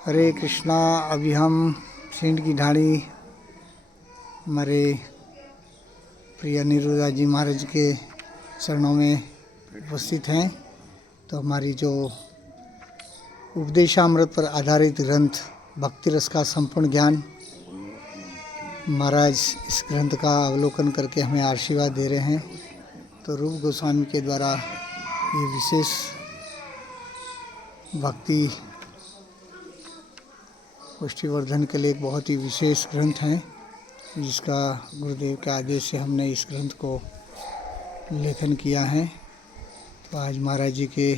हरे कृष्णा। अभी हम सिंध की ढाणी हमारे प्रिय अनिरुद्धा जी महाराज के चरणों में उपस्थित हैं। तो हमारी जो उपदेशामृत पर आधारित ग्रंथ भक्ति रस का संपूर्ण ज्ञान, महाराज इस ग्रंथ का अवलोकन करके हमें आशीर्वाद दे रहे हैं। तो रूप गोस्वामी के द्वारा ये विशेष भक्ति पुष्टिवर्धन के लिए एक बहुत ही विशेष ग्रंथ है, जिसका गुरुदेव के आदेश से हमने इस ग्रंथ को लेखन किया है। तो आज महाराज जी के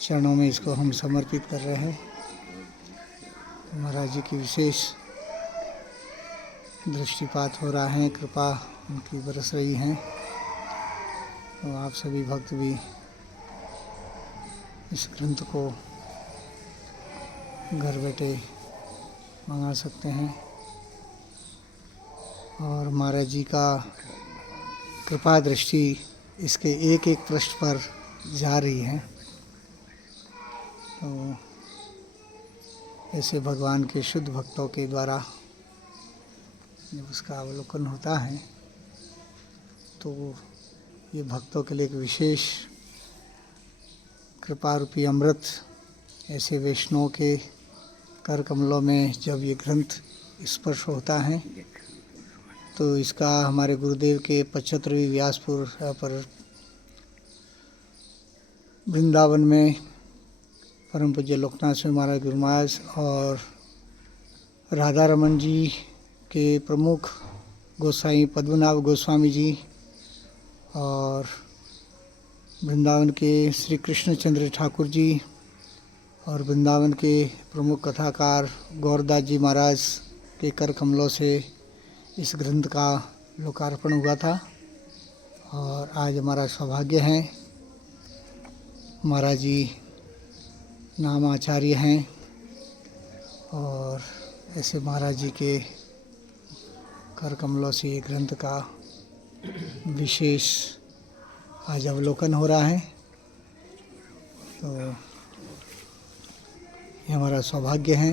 चरणों में इसको हम समर्पित कर रहे हैं। महाराज जी की विशेष दृष्टिपात हो रहा है, कृपा उनकी बरस रही है। तो आप सभी भक्त भी इस ग्रंथ को घर बैठे मंगा सकते हैं और महाराज जी का कृपा दृष्टि इसके एक एक पृष्ठ पर जा रही है। तो ऐसे भगवान के शुद्ध भक्तों के द्वारा जब उसका अवलोकन होता है तो ये भक्तों के लिए एक विशेष कृपा रूपी अमृत, ऐसे वैष्णव के कर कमलों में जब ये ग्रंथ स्पर्श होता है तो इसका हमारे गुरुदेव के 75वीं व्यासपुर पर वृंदावन में परम पूज्य लोकनाथ स्वामी महाराज गुरु महाराज और राधा रमन जी के प्रमुख गोसाई पद्मनाभ गोस्वामी जी और वृंदावन के श्री कृष्णचंद्र ठाकुर जी और वृंदावन के प्रमुख कथाकार गौरदास जी महाराज के कर कमलों से इस ग्रंथ का लोकार्पण हुआ था। और आज हमारा सौभाग्य है, महाराज जी नाम आचार्य हैं और ऐसे महाराज जी के कर कमलों से ये ग्रंथ का विशेष आज अवलोकन हो रहा है। तो ये हमारा सौभाग्य है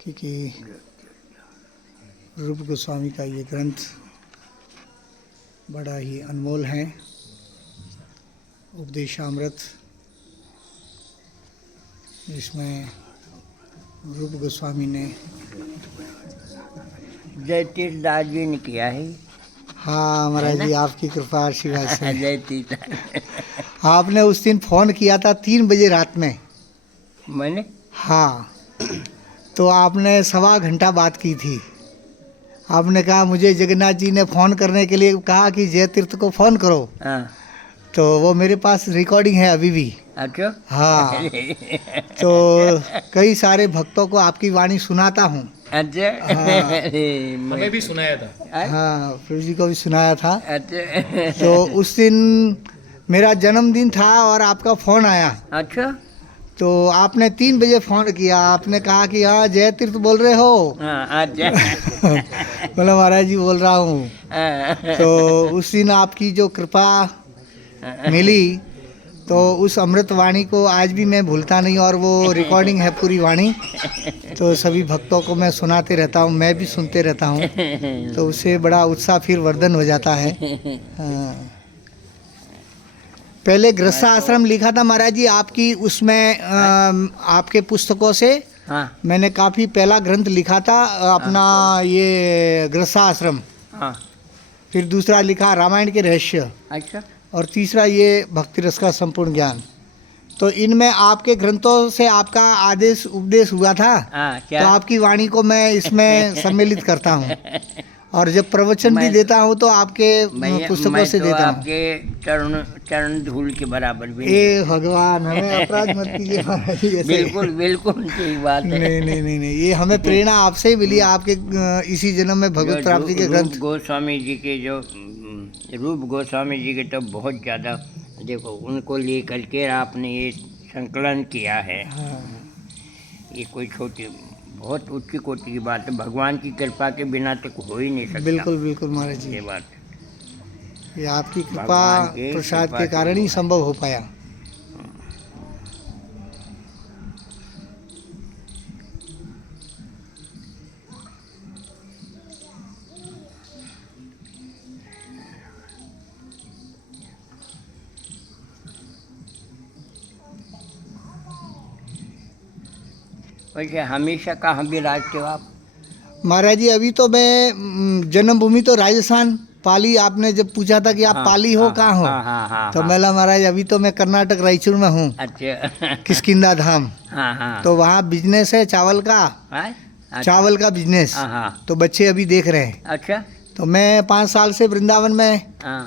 क्योंकि रूप गोस्वामी का ये ग्रंथ बड़ा ही अनमोल है। उपदेशामृत, जिसमें रूप गोस्वामी ने जय तीर्थदास जी ने किया है। हाँ महाराज जी, आपकी कृपा आशीर्वाद से। जय तीर्थ। आपने उस दिन फ़ोन किया था 3 बजे रात में। मैंने? हाँ, तो आपने 1.25 घंटा बात की थी। आपने कहा मुझे जगन्नाथ जी ने फ़ोन करने के लिए कहा कि जय तीर्थ को फ़ोन करो। हाँ। तो वो मेरे पास रिकॉर्डिंग है अभी भी। अच्छा। हाँ, तो कई सारे भक्तों को आपकी वाणी सुनाता हूँ। अच्छा। हाँ, हमें भी सुनाया था। हाँ, प्रभु जी को भी सुनाया था। अच्छा। तो उस दिन मेरा जन्मदिन था और आपका फ़ोन आया। अच्छा। तो आपने 3 बजे फ़ोन किया। आपने कहा कि हाँ जय तीर्थ बोल रहे हो? हाँ। अच्छा। बोला महाराज जी बोल रहा हूँ। तो उस दिन आपकी जो कृपा मिली, तो उस अमृत वाणी को आज भी मैं भूलता नहीं और वो रिकॉर्डिंग है पूरी वाणी। तो सभी भक्तों को मैं सुनाते रहता हूँ, मैं भी सुनते रहता हूँ। तो उससे बड़ा उत्साह फिर वर्धन हो जाता है। हाँ। पहले गृहस्थ आश्रम लिखा था महाराज जी आपकी, उसमें आपके पुस्तकों से हाँ। मैंने काफ़ी पहला ग्रंथ लिखा था अपना, ये गृहस्थ आश्रम। हाँ। फिर दूसरा लिखा रामायण के रहस्य अच्छा। और तीसरा ये भक्ति रस का संपूर्ण ज्ञान। तो इनमें आपके ग्रंथों से आपका आदेश उपदेश हुआ था। हाँ, तो क्या? आपकी वाणी को मैं इसमें सम्मिलित करता हूँ और जब प्रवचन भी देता हूँ तो आपके पुस्तकों से देता हूँ। आपके चरण धूल के बराबर भी। ए भगवान, हमें अपराध मत कीजिए महाराज जी ऐसे। बिल्कुल बिल्कुल सही बात है। नहीं, ये हमें प्रेरणा आपसे ही मिली, आपके इसी जन्म में भगवत प्राप्ति के ग्रंथ। रूप गोस्वामी जी के जो रूप गोस्वामी जी के तो बहुत ज़्यादा, देखो उनको ले करके आपने ये संकलन किया है। हाँ। ये कोई छोटी बहुत उच्च कोटि की बात है। भगवान की कृपा के बिना तो हो ही नहीं सकता। बिल्कुल बिल्कुल महाराज जी, ये बात ये आपकी कृपा भगवान के प्रसाद कृपा के से कारण ही हुआ है। संभव हो पाया। वैसे हमेशा कहाँ विराजते हो आप? महाराज जी अभी तो मैं जन्मभूमि तो राजस्थान पाली, आपने जब पूछा था कि आप हाँ, पाली हो हाँ, कहाँ हो, हाँ, तो मैं महाराज अभी तो मैं कर्नाटक रायचूर में हूँ, अच्छा। किष्किंधा धाम। हाँ हाँ। तो वहाँ बिजनेस है चावल का, हाँ? अच्छा। चावल का बिजनेस। हाँ हाँ। तो बच्चे अभी देख रहे हैं। अच्छा। तो मैं 5 साल से वृंदावन में हाँ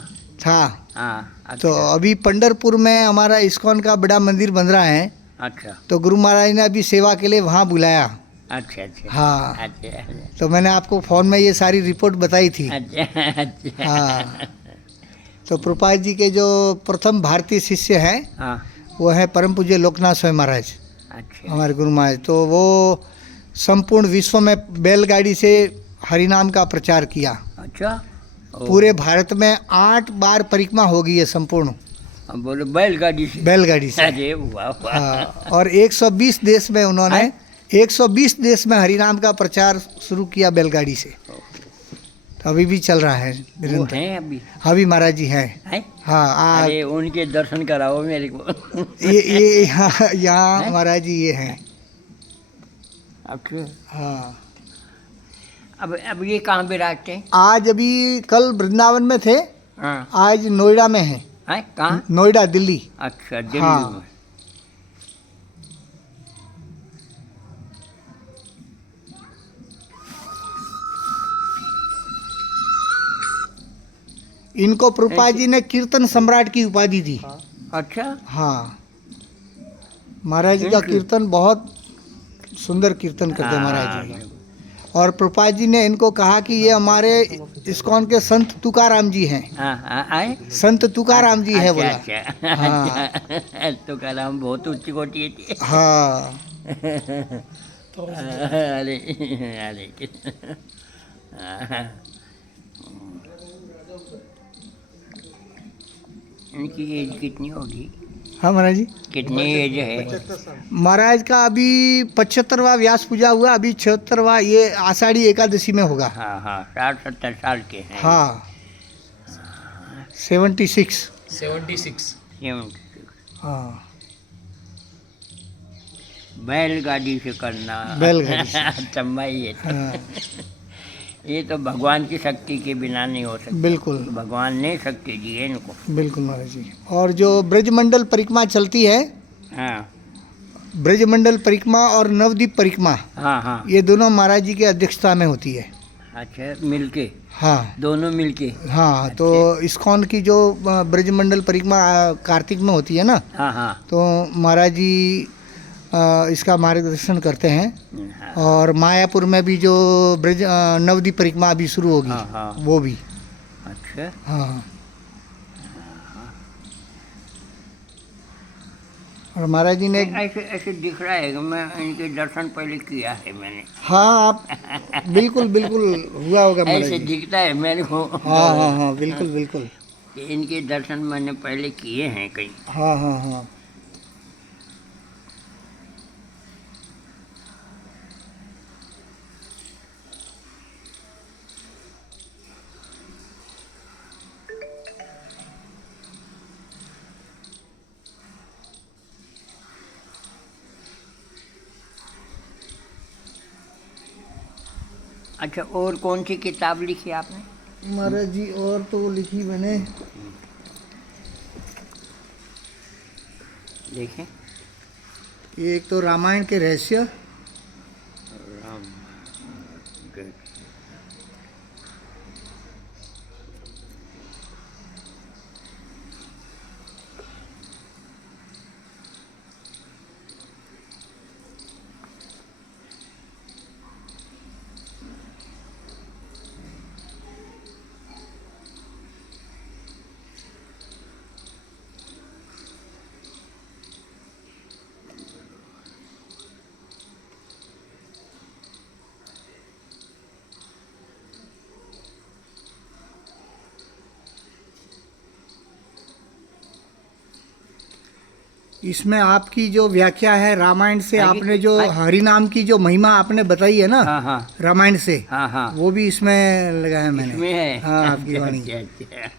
था। हाँ। तो अच्छा अभी पंढरपुर में हमारा इस्कॉन का बड़ा मंदिर बन रहा है, अच्छा तो गुरु महाराज ने अभी सेवा के लिए वहाँ बुलाया। अच्छा अच्छा। हाँ। अच्छा तो मैंने आपको फ़ोन में ये सारी रिपोर्ट बताई थी। अच्छा अच्छा। हाँ। तो प्रभुपाद जी के जो प्रथम भारतीय शिष्य हैं हाँ। वो है परम पूज्य लोकनाथ स्वामी महाराज, अच्छा हमारे गुरु महाराज। तो वो संपूर्ण विश्व में बैलगाड़ी से हरिनाम का प्रचार किया। अच्छा। ओ, पूरे भारत में 8 बार परिक्रमा हो गई है संपूर्ण अब बोलो बैलगाड़ी से? बैलगाड़ी से। अरे वाह वाह। हाँ। और 120 देश में उन्होंने 120 देश में हरिनाम का प्रचार शुरू किया बैलगाड़ी से। तो अभी भी चल रहा है वो निरंतर। हैं अभी? अभी महाराज जी हैं। हैं? हाँ। अरे उनके दर्शन कराओ मेरे को। ये यहाँ महाराज जी ये हैं। अच्छा। हाँ। अब ये कहाँ विराजते हैं? आज अभी कल वृंदावन में थे, हाँ। आज नोएडा में हैं। हैं कहाँ? नोएडा दिल्ली। अच्छा दिल्ली हाँ। में। इनको प्रभुपाद जी ने कीर्तन सम्राट की उपाधि दी। अच्छा। हाँ। महाराज जी का कीर्तन बहुत सुंदर कीर्तन करते हैं महाराज जी। और प्रभुपाद जी ने इनको कहा कि ये हमारे इस्कॉन के संत तुकाराम जी हैं। हाँ आए? संत तुकाराम जी है बोला। अच्छा हाँ। अच्छा। तुकाराम बहुत उच्च कोटि थी। हाँ। अरे अरे। इनकी एज कितनी होगी? हाँ महाराज जी। कितनी एज है? महाराज का अभी 75वां व्यास पूजा हुआ, अभी 76वां ये आषाढ़ी एकादशी में होगा। हाँ हाँ 60-70 साल के हैं। हाँ। 76। 76। हाँ। बैलगाड़ी से करना बैलगाड़ी से। अचंभा ही है। हाँ। ये तो भगवान की शक्ति के बिना नहीं हो सकता। बिल्कुल भगवान ने शक्ति दी है इनको। बिल्कुल महाराज जी। और जो ब्रजमंडल परिक्रमा चलती है, हाँ ब्रजमंडल परिक्रमा और नवद्वीप परिक्रमा, हाँ हाँ। ये दोनों महाराज जी की अध्यक्षता में होती है। अच्छा मिलके? हाँ दोनों मिलके? हाँ। तो इस्कॉन की जो ब्रजमंडल परिक्रमा कार्तिक में होती है ना, हाँ हाँ। तो महाराज जी इसका मार्गदर्शन करते हैं। हाँ और मायापुर में भी जो ब्रज नवद्वीप परिक्रमा अभी शुरू होगी, हाँ, हाँ। वो भी। अच्छा। हाँ। और महाराज जी ने ऐसे ऐसे दिख रहा है कि मैं इनके दर्शन पहले किया है मैंने। हाँ आप बिल्कुल बिल्कुल हुआ होगा महाराज ऐसे जी। दिखता है मेरे को। हाँ हाँ हाँ बिल्कुल बिल्कुल। कि इनके दर्शन मैंने पहले किए हैं कहीं। हाँ हाँ हाँ। अच्छा और कौन सी किताब लिखी आपने? महाराज जी और तो लिखी मैंने, देखें। ये एक तो रामायण के रहस्य, राम गुड। इसमें आपकी जो व्याख्या है रामायण से, आगे- आपने जो आगे- हरिनाम की जो महिमा आपने बताई है ना हाँ हाँ रामायण से, हाँ हाँ। वो भी इसमें लगा है मैंने। इसमें है? हाँ आपकी अच्छा, वाणी। अच्छा, अच्छा।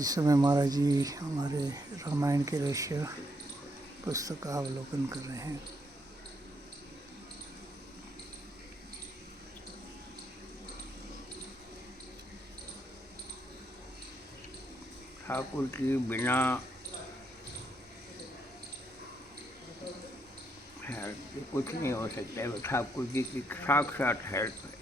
इस समय महाराज जी हमारे रामायण के रहस्य पुस्तक का अवलोकन कर रहे हैं। ठाकुर की बिना हेल्प कुछ नहीं हो सकता है। वो ठाकुर जी की साक्षात हेल्प है।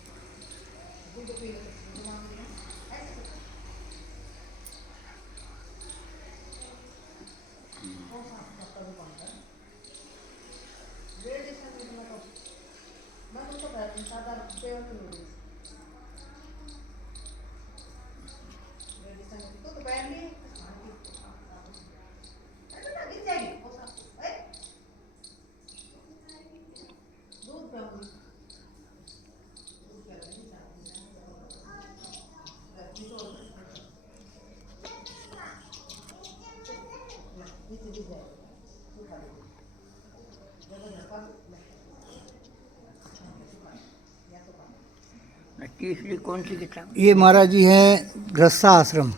तीसरी कौन सी किताब? ये महाराज जी हैं गृहस्था आश्रम।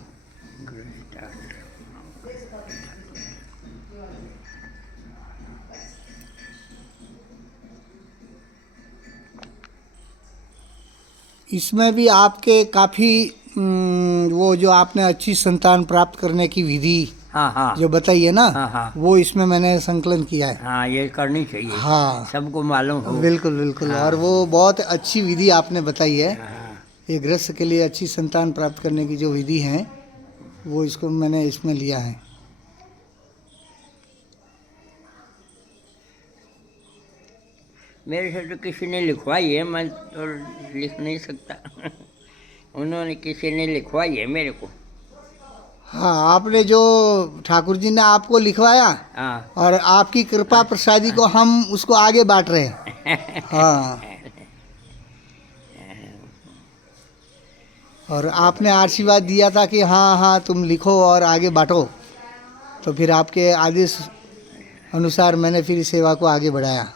इसमें भी आपके काफ़ी वो जो आपने अच्छी संतान प्राप्त करने की विधि हाँ हाँ जो बताई है ना, हाँ हाँ वो इसमें मैंने संकलन किया है। हाँ, ये करनी चाहिए। हाँ सबको मालूम हो। बिल्कुल बिल्कुल। हाँ। और वो बहुत अच्छी विधि आपने बताई है। हाँ। ये गृहस्थ के लिए अच्छी संतान प्राप्त करने की जो विधि है वो इसको मैंने इसमें लिया है। मेरे से तो किसी ने लिखवाई है, मैं तो लिख नहीं सकता। उन्होंने किसी ने लिखवाई है मेरे को। हाँ, आपने जो ठाकुर जी ने आपको लिखवाया हाँ और आपकी कृपा प्रसादी को हम उसको आगे बांट रहे हैं। हाँ, और आपने आशीर्वाद दिया था कि हाँ हाँ तुम लिखो और आगे बांटो, तो फिर आपके आदेश अनुसार मैंने फिर सेवा को आगे बढ़ाया।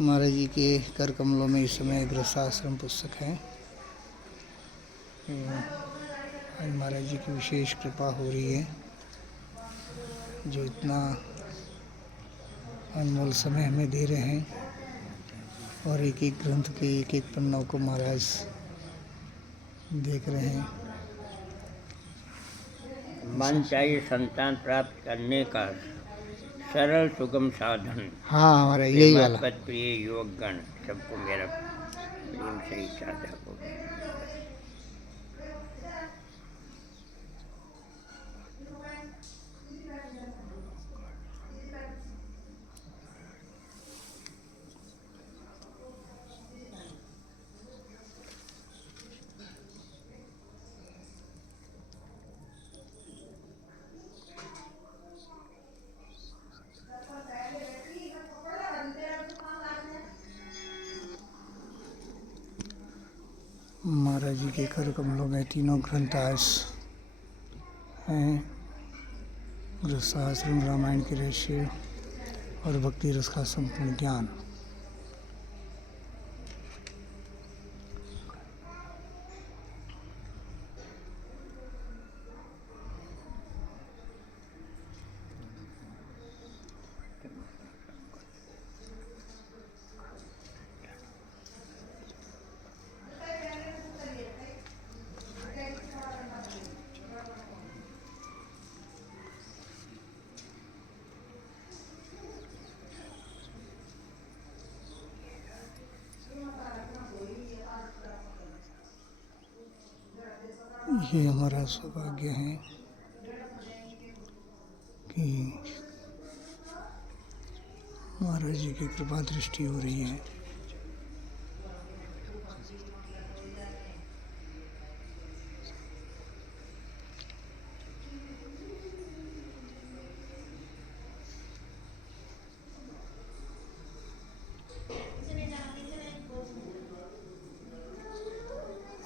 महाराज जी के कर कमलों में इस समय गृहस्थाश्रम पुस्तक है। आज महाराज जी की विशेष कृपा हो रही है, जो इतना अनमोल समय हमें दे रहे हैं और एक एक ग्रंथ के एक एक पन्नों को महाराज देख रहे हैं। मन चाहिए संतान प्राप्त करने का सरल सुगम साधन। हाँ, हमारा यही वाला। पद प्रिय योग गण सबको मेरा प्रेम सही साधक हो। महाराज जी के कर कमलों में तीनों ग्रंथ आज हैं। गृहस्थाश्रम, रामायण के रहस्य और भक्ति रस का संपूर्ण ज्ञान। ये हमारा सौभाग्य है कि महाराज जी की कृपा दृष्टि हो रही है।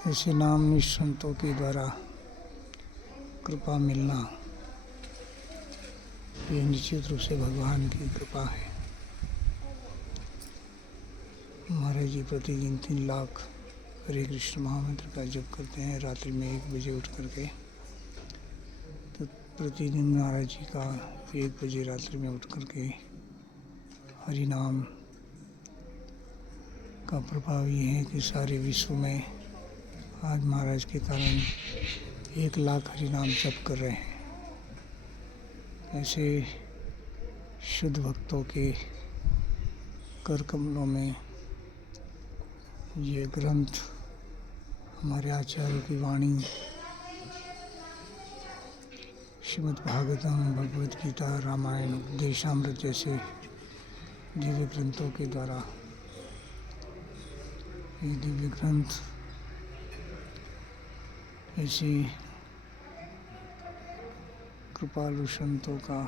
ऐसे नाम निष्ठंतों के द्वारा कृपा मिलना, ये निश्चित रूप से भगवान की कृपा है। महाराज जी प्रतिदिन 3 लाख हरे कृष्ण महामंत्र का जप करते हैं रात्रि में 1 बजे उठ करके। तो प्रतिदिन महाराज जी का 1 बजे रात्रि में उठ करके हरि नाम का प्रभाव ये है कि सारे विश्व में आज महाराज के कारण 1 लाख हरि नाम जप कर रहे हैं। ऐसे शुद्ध भक्तों के कर कमलों में ये ग्रंथ हमारे आचार्य की वाणी श्रीमद् भागवतम, भगवद गीता, रामायण, उपदेशामृत जैसे दिव्य ग्रंथों के द्वारा ये दिव्य ग्रंथ ऐसी कृपालु संतों का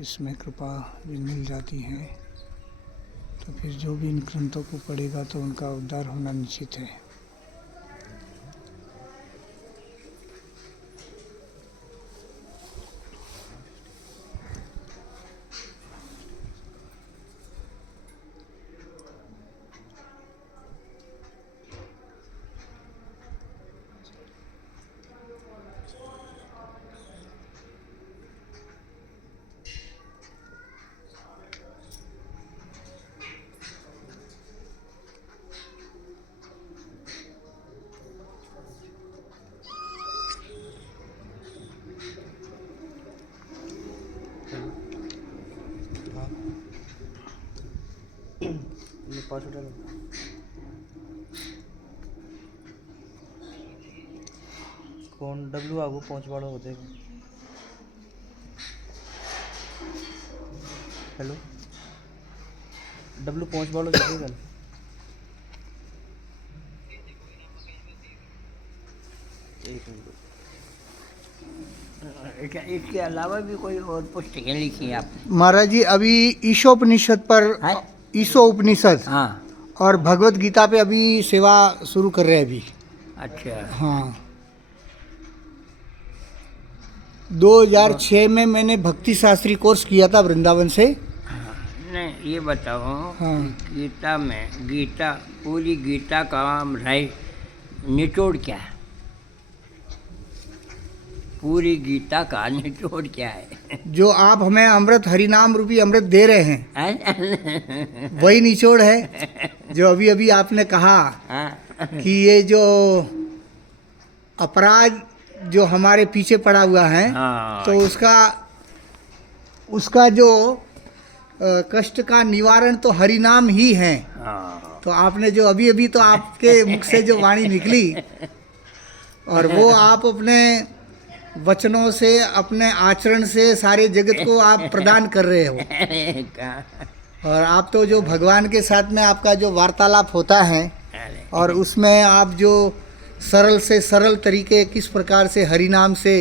इसमें कृपा भी मिल जाती है, तो फिर जो भी इन ग्रंथों को पढ़ेगा तो उनका उद्धार होना निश्चित है। कौन डब्लू आगू पहुंच वालों होते हैं। हेलो डब्लू पहुंच वालों होते हैं। एक मिनट इसके अलावा भी कोई और पुस्तकें लिखी हैं आपने? महाराज जी अभी ईशोपनिषद पर हैं? ईशोपनिषद हाँ। और भगवत गीता पे अभी सेवा शुरू कर रहे हैं अभी। अच्छा। हाँ 2006 में मैंने भक्ति शास्त्री कोर्स किया था वृंदावन से। नहीं ये बताओ हाँ। गीता में पूरी गीता का राय निचोड़ क्या है? पूरी गीता का निचोड़ क्या है? जो आप हमें अमृत हरिनाम रूपी अमृत दे रहे हैं हैं? वही निचोड़ है। जो अभी अभी आपने कहा हाँ। कि ये जो अपराध जो हमारे पीछे पड़ा हुआ है, हाँ। तो उसका जो कष्ट का निवारण तो हरिनाम ही है। हाँ। तो आपने जो अभी अभी तो आपके मुख से जो वाणी निकली और वो आप अपने वचनों से अपने आचरण से सारे जगत को आप प्रदान कर रहे हो। और आप तो जो भगवान के साथ में आपका जो वार्तालाप होता है और उसमें आप जो सरल से सरल तरीके किस प्रकार से हरिनाम से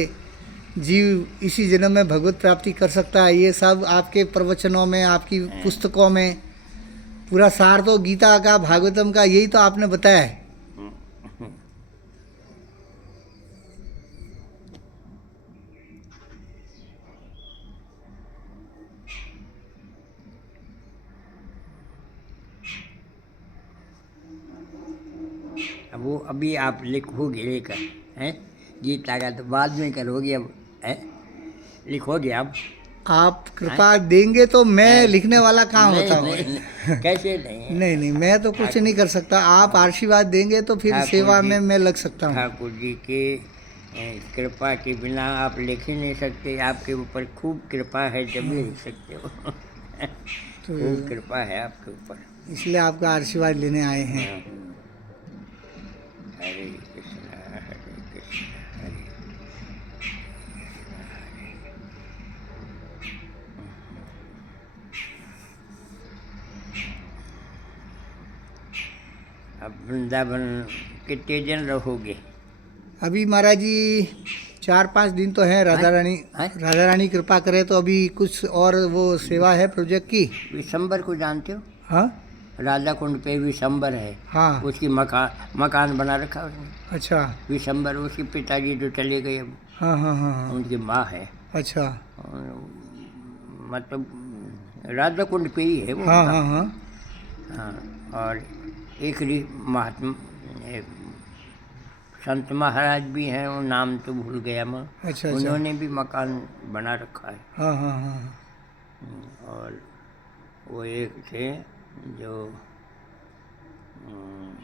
जीव इसी जन्म में भगवत प्राप्ति कर सकता है, ये सब आपके प्रवचनों में आपकी पुस्तकों में पूरा सार तो गीता का भागवतम का यही तो आपने बताया है। अब वो अभी आप लिखोगे लेकर हैं गीता का, तो बाद में करोगे अब है लिखोगे आप कृपा देंगे तो मैं लिखने वाला कहाँ होता हूँ। कैसे नहीं? नहीं मैं तो कुछ नहीं कर सकता। आप आशीर्वाद देंगे तो फिर सेवा में मैं लग सकता हूँ। ठाकुर जी के कृपा के बिना आप लिख ही नहीं सकते। आपके ऊपर खूब कृपा है जब भी लिख सकते हो। खूब कृपा है आपके ऊपर, इसलिए आपका आशीर्वाद लेने आए हैं। हरे कृष्णा हरे कृष्णा हरे अब वृंदावन कितने दिन रहोगे? अभी महाराज जी 4-5 दिन तो है। राधा रानी कृपा करे तो अभी कुछ और वो सेवा है प्रोजेक्ट की। विशंबर को जानते हो? हाँ राधा कुंड पे विशंबर है। हाँ उसकी मकान बना रखा उसने। अच्छा। विशंबर उसके पिताजी जो चले गए अब। हाँ हाँ हाँ हाँ। उनकी माँ है। अच्छा। मतलब राधा कुंड पे ही है वो। हाँ हाँ हाँ। हाँ, और महात्मा एक संत महाराज भी हैं, वो नाम तो भूल गया मैं। अच्छा। उन्होंने भी मकान बना रखा है। हाँ हाँ हाँ। और वो एक थे जो अम,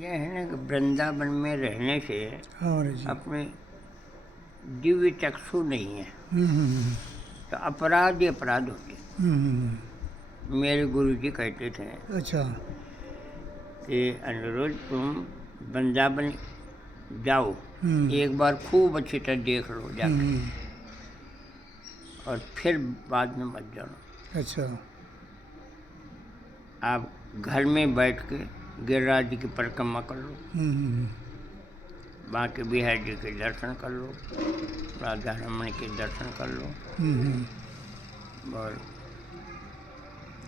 यह है ना कि वृंदावन में रहने से हाँ महाराज जी। अपने दिव्य चक्षु नहीं है हम्म, तो अपराध ही अपराध होते हैं। मेरे गुरु जी कहते थे अच्छा। कि अनुरोध तुम वृंदावन जाओ, हम्म, एक बार खूब अच्छी तरह देख लो जाकर, हम्म, और फिर बाद में मत जाना। अच्छा। आप घर में बैठ के गिरिराज जी की परिक्रमा कर लो, हम्म, बांके बिहारी जी के दर्शन कर लो, राधा रमन के दर्शन कर लो, हम्म, और